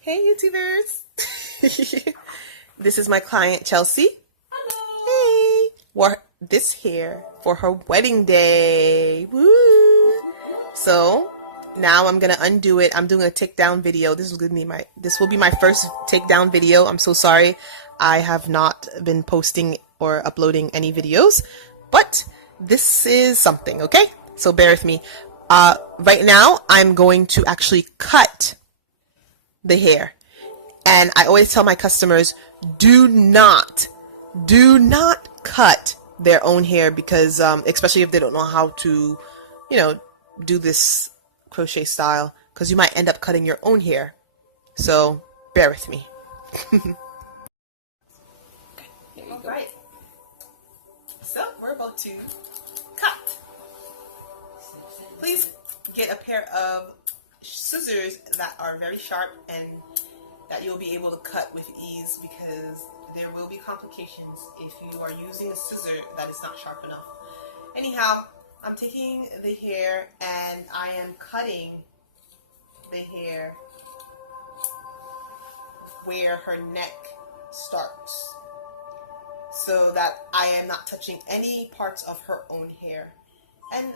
Hey YouTubers! This is my client Chelsea. Hello! Hey! Wore this hair for her wedding day. Woo! So now I'm gonna undo it. I'm doing a takedown video. This will be my first takedown video. I'm so sorry. I have not been posting or uploading any videos, but this is something, okay? So bear with me. Right now I'm going to actually cut the hair. And I always tell my customers, do not cut their own hair, because especially if they don't know how to, do this crochet style, because you might end up cutting your own hair. So bear with me. Alright, so we're about to cut. Please get a pair of scissors that are very sharp and that you'll be able to cut with ease, because there will be complications if you are using a scissor that is not sharp enough. Anyhow, I'm taking the hair and I am cutting the hair where her neck starts, so that I am not touching any parts of her own hair. And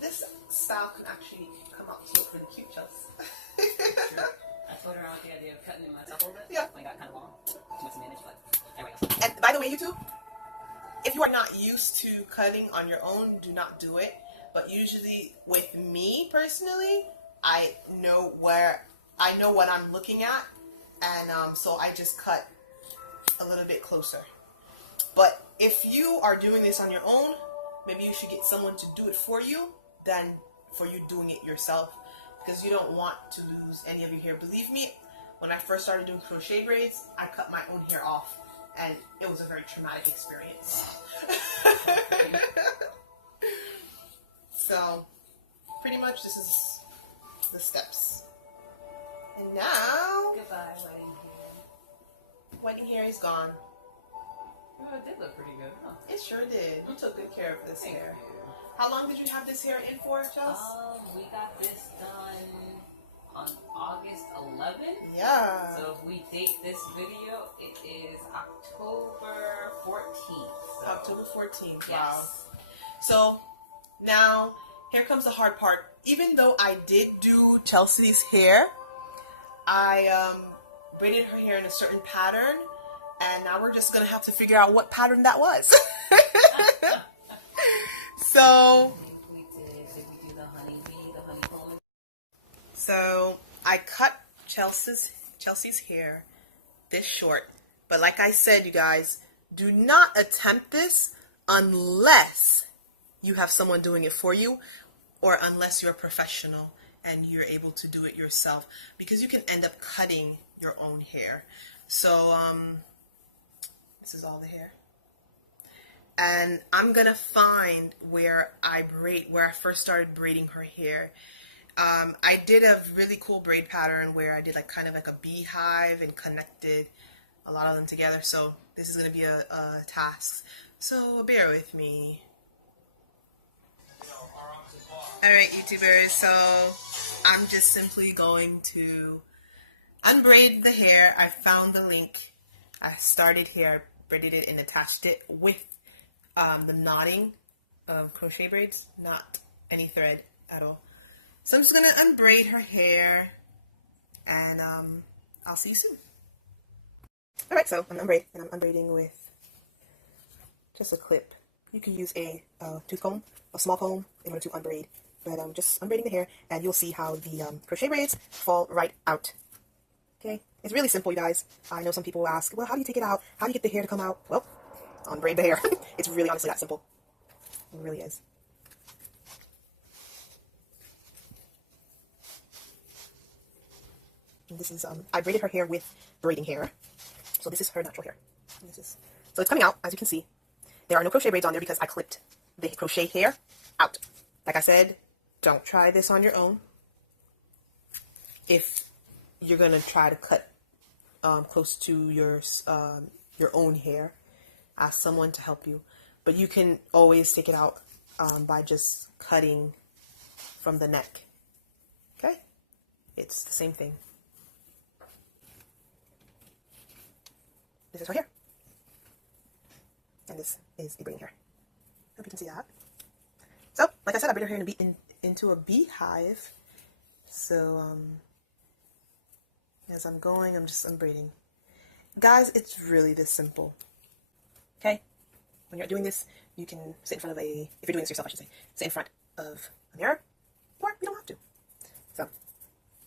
this style can actually come out so really cute, Chelsea. Sure. I told her I like the idea of cutting myself a little bit. Yeah. I got kind of long. Too much to manage, but anyway. And by the way, YouTube, if you are not used to cutting on your own, do not do it. But usually with me personally, I know what I'm looking at, and so I just cut a little bit closer. But if you are doing this on your own, maybe you should get someone to do it for you than for you doing it yourself, because you don't want to lose any of your hair. Believe me, when I first started doing crochet braids, I cut my own hair off, and it was a very traumatic experience. So pretty much this is the steps. And now, Goodbye, wedding hair. wedding hair is gone. Oh, it did look pretty good, huh? It sure did. You took good care of this Thank hair. you. How long did you have this hair in for, Chels? We got this done on August 11th. Yeah. So if we date this video, it is October 14th. So. October 14th. Yes. Wow. So now here comes the hard part. Even though I did do Chelsea's hair, I braided her hair in a certain pattern, and now we're just gonna have to figure out what pattern that was. So Did we do the honeybee, the honeycomb? So I cut Chelsea's hair this short, but like I said, you guys, do not attempt this unless you have someone doing it for you, or unless you're a professional and you're able to do it yourself, because you can end up cutting your own hair. So this is all the hair. And I'm gonna find where I first started braiding her hair. I did a really cool braid pattern where I did kind of like a beehive and connected a lot of them together. So this is gonna be a task. So bear with me. Alright, YouTubers, so I'm just simply going to unbraid the hair. I found the link. I started here, braided it, and attached it with the knotting crochet braids, not any thread at all. So I'm just going to unbraid her hair, and I'll see you soon. Alright, so I'm unbraiding with just a clip. You can use a tooth comb, a small comb, in order to unbraid. But I'm just unbraiding the hair, and you'll see how the crochet braids fall right out. Okay? It's really simple, you guys. I know some people ask, well, how do you take it out? How do you get the hair to come out? Well, unbraid the hair. It's really honestly that simple. It really is. And this is, I braided her hair with braiding hair. So this is her natural hair. So it's coming out, as you can see. There are no crochet braids on there because I clipped the crochet hair out. Like I said, don't try this on your own. If you're going to try to cut close to your own hair, ask someone to help you. But you can always take it out by just cutting from the neck. Okay? it's the same thing. This is her hair. And this is a braiding hair. Hope you can see that. So, like I said, I braided her hair into a beehive. So, as I'm going, I'm braiding. Guys, it's really this simple. Okay? When you're doing this, you can sit in front of if you're doing this yourself, I should say, sit in front of a mirror, or you don't have to. So,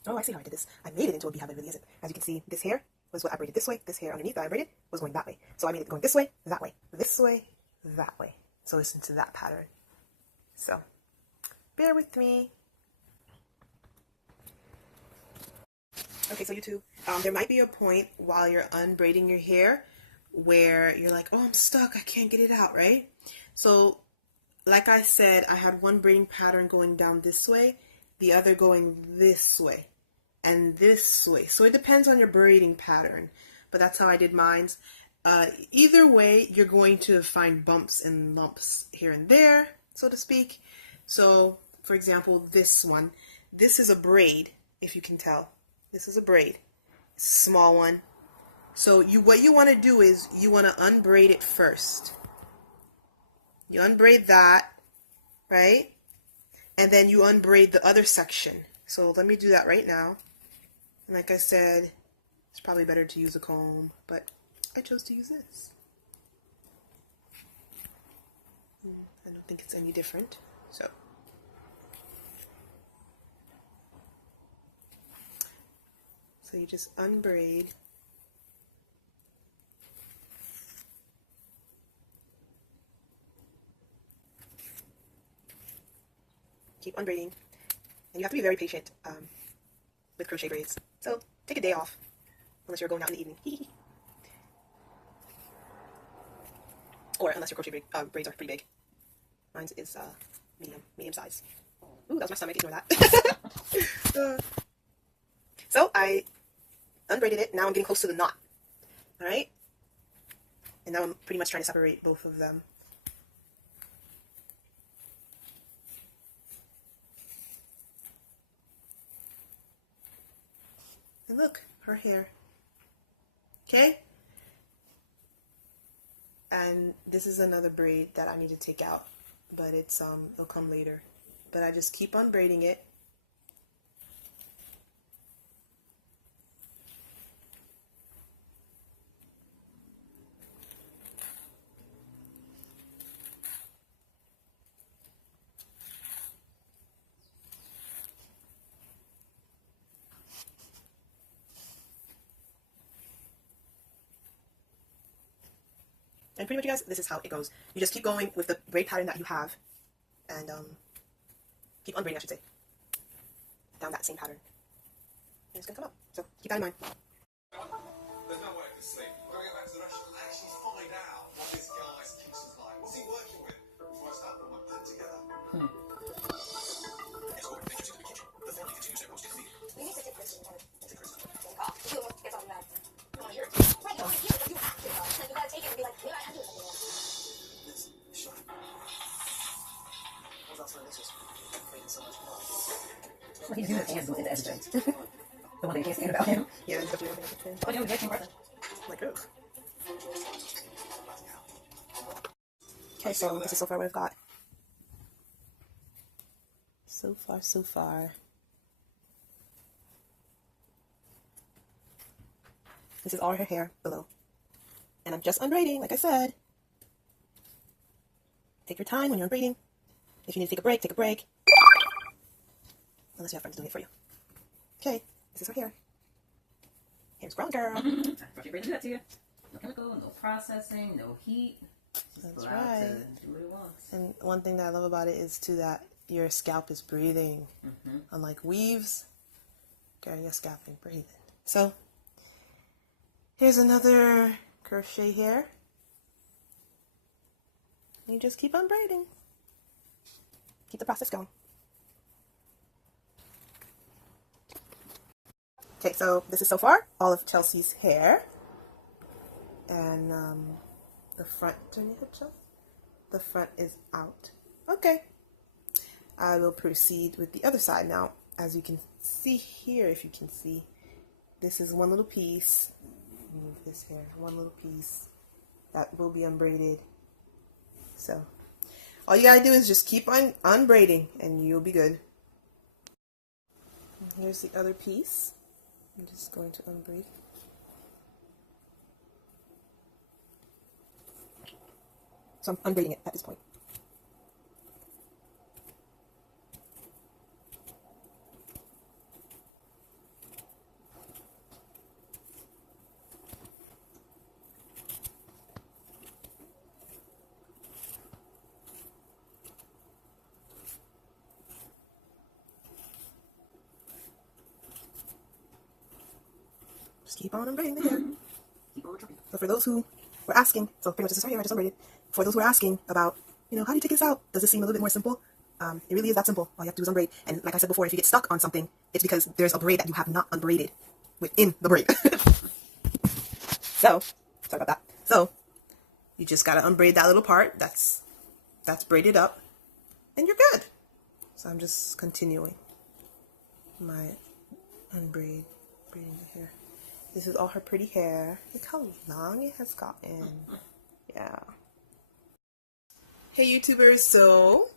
oh, I see how I did this. I made it into a beehive, it really isn't. As you can see, this hair was what I braided this way. This hair underneath that I braided was going that way. So I made it going this way, that way, this way, that way. So it's into that pattern. So, bear with me. Okay, so you two, there might be a point while you're unbraiding your hair where you're like, oh, I'm stuck, I can't get it out, right? So, like I said, I had one braiding pattern going down this way, the other going this way, and this way. So it depends on your braiding pattern, but that's how I did mine. Either way, you're going to find bumps and lumps here and there, so to speak. So, for example, this one, this is a braid, if you can tell. This is a braid, it's a small one. So what you want to do is you want to unbraid it first. You unbraid that, right? And then you unbraid the other section. So let me do that right now. And like I said, it's probably better to use a comb, but I chose to use this. I don't think it's any different. So you just unbraid. Keep unbraiding. And you have to be very patient with crochet braids. So take a day off, unless you're going out in the evening. Or unless your crochet braids are pretty big. Mine is medium size. Ooh, that was my stomach, ignore that. So I unbraided it, now I'm getting close to the knot. Alright? And now I'm pretty much trying to separate both of them. And look, her hair. Okay? And this is another braid that I need to take out, but it'll come later. But I just keep on braiding it. And pretty much, you guys, this is how it goes. You just keep going with the braid pattern that you have, and keep unbraiding, I should say, down that same pattern. And it's going to come up. So keep that in mind. There's no way to sleep. When we get back to the restaurant, I'll actually find out what this guy's kitchen's like. What's he working with before I start putting my plan together? It's all interesting to the kitchen. The family continues to roast in the We need to take Christian time. It's a Christian call. It's all bad. You want to hear it? Right, you want to hear it, but you have to, though. Like, you gotta take it and be like, you know, I have to do something else. This is shut. What about something that's just creating so much fun? Well, he's doing the hands with it as a joke. The one that you can't stand about him. Yeah, that's definitely what I think. Oh, yeah, Jackson Martha. Like, oh. Okay, so this is so far what I've got. So far. This is all her hair below. And I'm just unbraiding, like I said. Take your time when you're unbraiding. If you need to take a break, take a break. Unless you have friends doing it for you. Okay, this is her hair. Hair's grown, girl. Crochet braid do that to you. No chemical, no processing, no heat. Just That's allowed right. to do what it wants. And one thing that I love about it is too that your scalp is breathing. Unlike weaves, girl, your scalp ain't breathing. So here's another crochet hair. You just keep on braiding. Keep the process going. Okay, so this is so far all of Chelsea's hair. And the front, turn your hips up. The front is out. Okay. I will proceed with the other side now. As you can see here, if you can see, this is one little piece. Move this here, one little piece that will be unbraided. So all you gotta do is just keep on unbraiding and you'll be good. And here's the other piece. I'm just going to unbraid. So I'm unbraiding it at this point. Just keep on unbraiding the hair. So for those who were asking, so pretty much this is right here, I just unbraided. For those who are asking about, you know, how do you take this out? Does it seem a little bit more simple? It really is that simple. All you have to do is unbraid. And like I said before, if you get stuck on something, it's because there's a braid that you have not unbraided within the braid. So, sorry about that. So, you just gotta unbraid that little part that's braided up, and you're good. So I'm just continuing my braiding the hair. This is all her pretty hair. Look how long it has gotten. Yeah. Hey YouTubers, so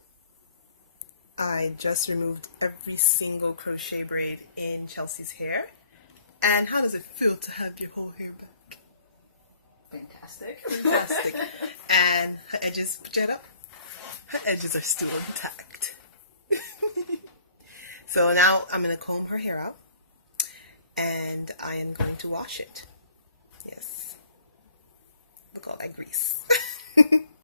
I just removed every single crochet braid in Chelsea's hair. And how does it feel to have your whole hair back? Fantastic. Fantastic. And her edges, put your head up. Her edges are still intact. So now I'm going to comb her hair out. And I am going to wash it. Yes. Look at all that grease.